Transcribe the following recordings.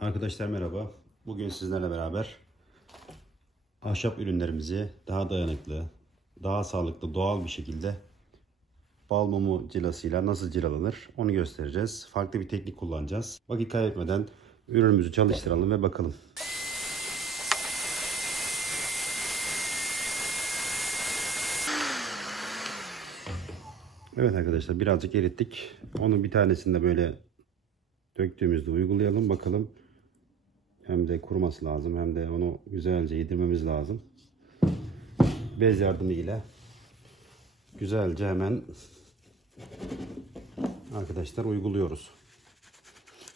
Arkadaşlar merhaba. Bugün sizlerle beraber ahşap ürünlerimizi daha dayanıklı, daha sağlıklı, doğal bir şekilde bal mumu cilasıyla nasıl cilalanır onu göstereceğiz. Farklı bir teknik kullanacağız. Vakit kaybetmeden ürünümüzü çalıştıralım ve bakalım. Evet arkadaşlar, birazcık erittik. Onun bir tanesini de böyle döktüğümüzde uygulayalım bakalım. Hem de kuruması lazım, hem de onu güzelce yedirmemiz lazım. Bez yardımıyla güzelce hemen arkadaşlar uyguluyoruz.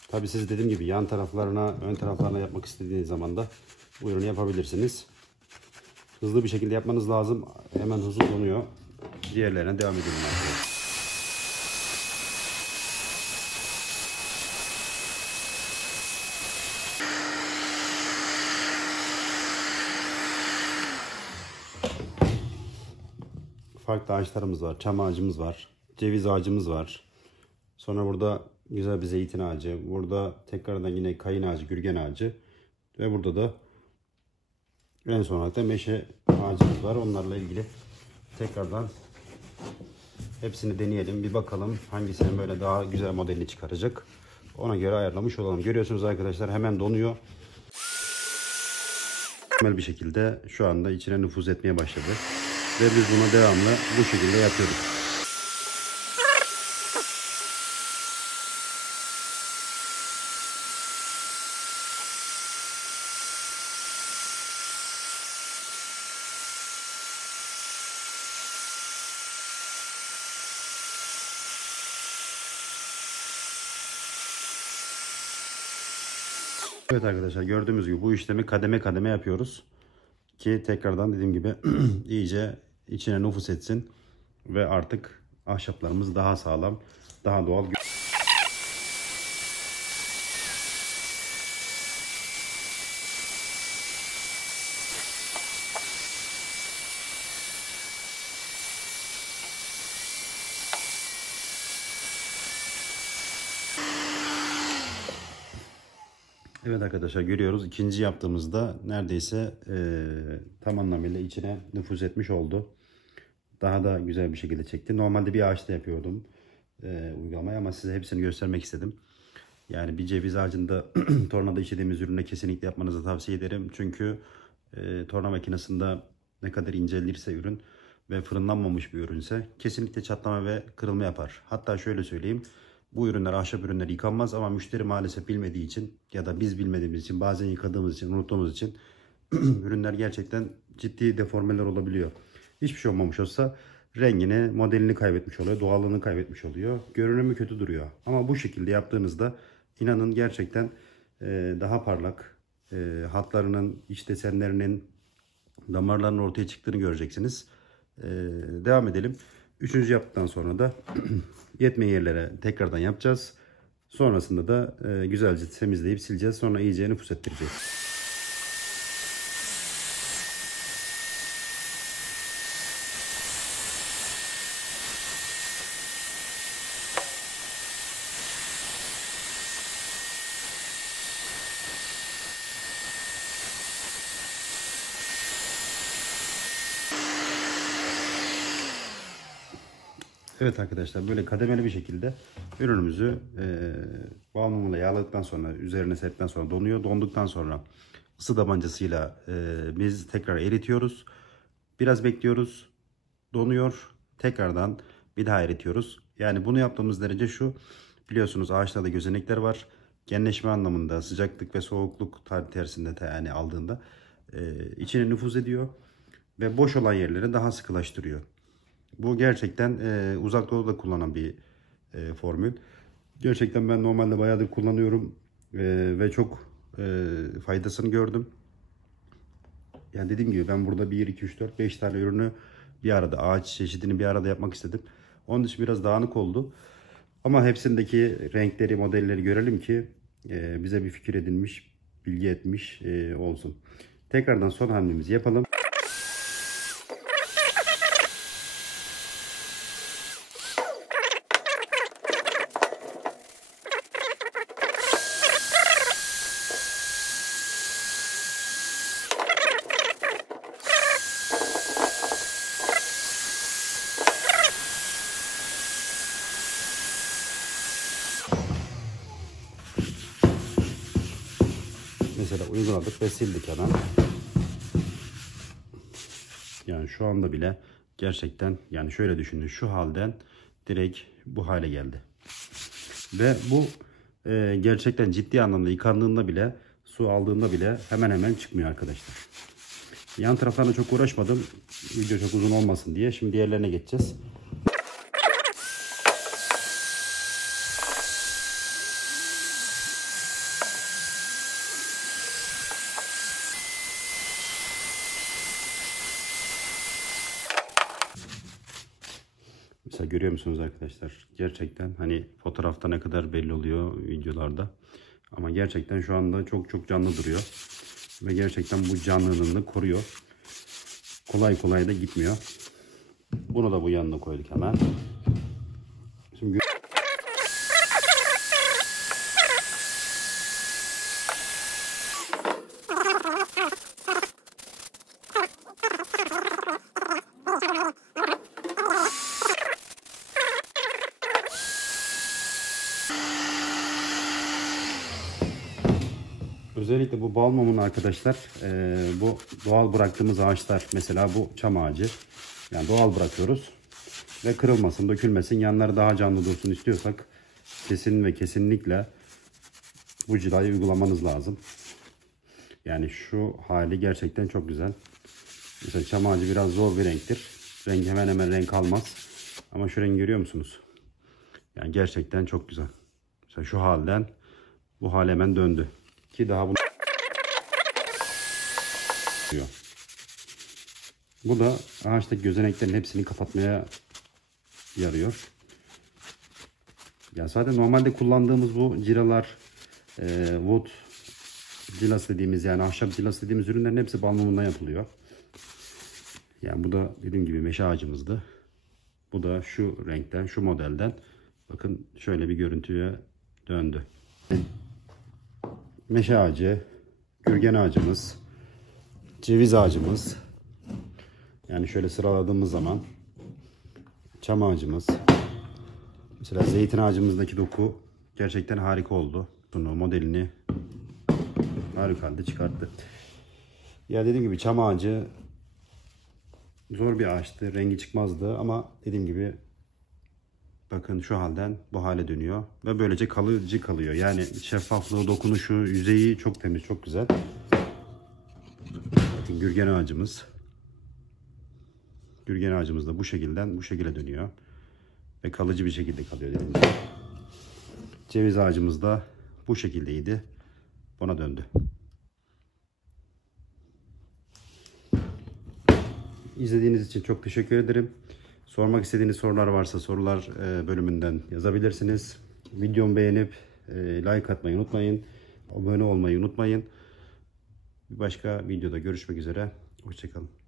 Tabi siz dediğim gibi yan taraflarına, ön taraflarına yapmak istediğiniz zaman da bu ürünü yapabilirsiniz. Hızlı bir şekilde yapmanız lazım. Hemen hızlı donuyor. Diğerlerine devam edelim arkadaşlar. Farklı ağaçlarımız var. Çam ağacımız var. Ceviz ağacımız var. Sonra burada güzel bir zeytin ağacı. Burada tekrardan yine kayın ağacı, gürgen ağacı. Ve burada da en son olarak da meşe ağacımız var. Onlarla ilgili tekrardan hepsini deneyelim. Bir bakalım hangisinin böyle daha güzel modelini çıkaracak. Ona göre ayarlamış olalım. Görüyorsunuz arkadaşlar, hemen donuyor. Mükemmel bir şekilde şu anda içine nüfuz etmeye başladı. Ve biz bunu devamlı bu şekilde yapıyoruz. Evet arkadaşlar, gördüğümüz gibi bu işlemi kademe kademe yapıyoruz. Ki tekrardan dediğim gibi iyice içine nüfuz etsin. Ve artık ahşaplarımız daha sağlam, daha doğal. Evet arkadaşlar, görüyoruz. İkinci yaptığımızda neredeyse tam anlamıyla içine nüfuz etmiş oldu. Daha da güzel bir şekilde çekti. Normalde bir ağaçta yapıyordum uygulamayı ama size hepsini göstermek istedim. Yani bir ceviz ağacında tornada işlediğimiz ürüne kesinlikle yapmanızı tavsiye ederim. Çünkü torna makinesinde ne kadar incelirse ürün ve fırınlanmamış bir ürünse kesinlikle çatlama ve kırılma yapar. Hatta şöyle söyleyeyim. Bu ürünler, ahşap ürünler yıkanmaz ama müşteri maalesef bilmediği için ya da biz bilmediğimiz için, bazen yıkadığımız için, unuttuğumuz için ürünler gerçekten ciddi deformeler olabiliyor. Hiçbir şey olmamış olsa rengini, modelini kaybetmiş oluyor, doğallığını kaybetmiş oluyor. Görünümü kötü duruyor. Ama bu şekilde yaptığınızda inanın gerçekten daha parlak, hatlarının, iç desenlerinin, damarların ortaya çıktığını göreceksiniz. Devam edelim. Üçüncü yaptıktan sonra da yetmeyen yerlere tekrardan yapacağız. Sonrasında da güzelce temizleyip sileceğiz. Sonra iyice nüfuz ettireceğiz. Evet arkadaşlar, böyle kademeli bir şekilde ürünümüzü bal mumuyla yağladıktan sonra, üzerine serdikten sonra donuyor. Donduktan sonra ısı tabancasıyla biz tekrar eritiyoruz. Biraz bekliyoruz. Donuyor. Tekrardan bir daha eritiyoruz. Yani bunu yaptığımız derece şu. Biliyorsunuz ağaçlarda gözenekler var. Genleşme anlamında sıcaklık ve soğukluk tersinde yani aldığında içine nüfuz ediyor. Ve boş olan yerleri daha sıkılaştırıyor. Bu gerçekten uzak doğuda kullanılan bir formül. Gerçekten ben normalde bayağıdır kullanıyorum ve çok faydasını gördüm. Yani dediğim gibi ben burada 1, 2, 3, 4, 5 tane ürünü bir arada, ağaç çeşidini bir arada yapmak istedim. Onun için biraz dağınık oldu. Ama hepsindeki renkleri, modelleri görelim ki bize bir fikir edinmiş, bilgi etmiş olsun. Tekrardan son hamlemizi yapalım. uyguladık ve sildik hemen. Yani şu anda bile gerçekten, yani şöyle düşünün, şu halden direkt bu hale geldi. Ve bu gerçekten ciddi anlamda yıkandığında bile, su aldığında bile hemen hemen çıkmıyor arkadaşlar. Yan taraflarına çok uğraşmadım, video çok uzun olmasın diye. Şimdi diğerlerine geçeceğiz. Mesela görüyor musunuz arkadaşlar? Gerçekten hani fotoğrafta ne kadar belli oluyor, videolarda. Ama gerçekten şu anda çok çok canlı duruyor. Ve gerçekten bu canlılığını koruyor. Kolay kolay da gitmiyor. Bunu da bu yanına koyduk hemen. Şimdi özellikle bu bal mumunu arkadaşlar, bu doğal bıraktığımız ağaçlar, mesela bu çam ağacı, yani doğal bırakıyoruz ve kırılmasın, dökülmesin, yanları daha canlı dursun istiyorsak kesin ve kesinlikle bu cilayı uygulamanız lazım. Yani şu hali gerçekten çok güzel. Mesela çam ağacı biraz zor bir renktir, renk hemen hemen renk almaz, ama şu rengi görüyor musunuz? Yani gerçekten çok güzel. Mesela şu halden bu hale hemen döndü. Ki daha bunu bu da ağaçtaki gözeneklerin hepsini kapatmaya yarıyor. Ya zaten normalde kullandığımız bu cilalar, wood cilası dediğimiz, yani ahşap cilası dediğimiz ürünlerin hepsi bal mumundan yapılıyor. Yani bu da dediğim gibi meşe ağacımızdı. Bu da şu renkten, şu modelden. Bakın şöyle bir görüntüye döndü. Meşe ağacı, gürgen ağacımız, ceviz ağacımız. Yani şöyle sıraladığımız zaman çam ağacımız. Mesela zeytin ağacımızdaki doku gerçekten harika oldu. Bunu modelini harikulade çıkarttı. Ya dediğim gibi çam ağacı zor bir ağaçtı. Rengi çıkmazdı ama dediğim gibi bakın şu halden bu hale dönüyor. Ve böylece kalıcı kalıyor. Yani şeffaflığı, dokunuşu, yüzeyi çok temiz, çok güzel. Bakın gürgen ağacımız. Gürgen ağacımız da bu şekilde dönüyor. Ve kalıcı bir şekilde kalıyor dediğim gibi. Ceviz ağacımız da bu şekildeydi. Buna döndü. İzlediğiniz için çok teşekkür ederim. Sormak istediğiniz sorular varsa sorular bölümünden yazabilirsiniz. Videomu beğenip like atmayı unutmayın. Abone olmayı unutmayın. Bir başka videoda görüşmek üzere. Hoşça kalın.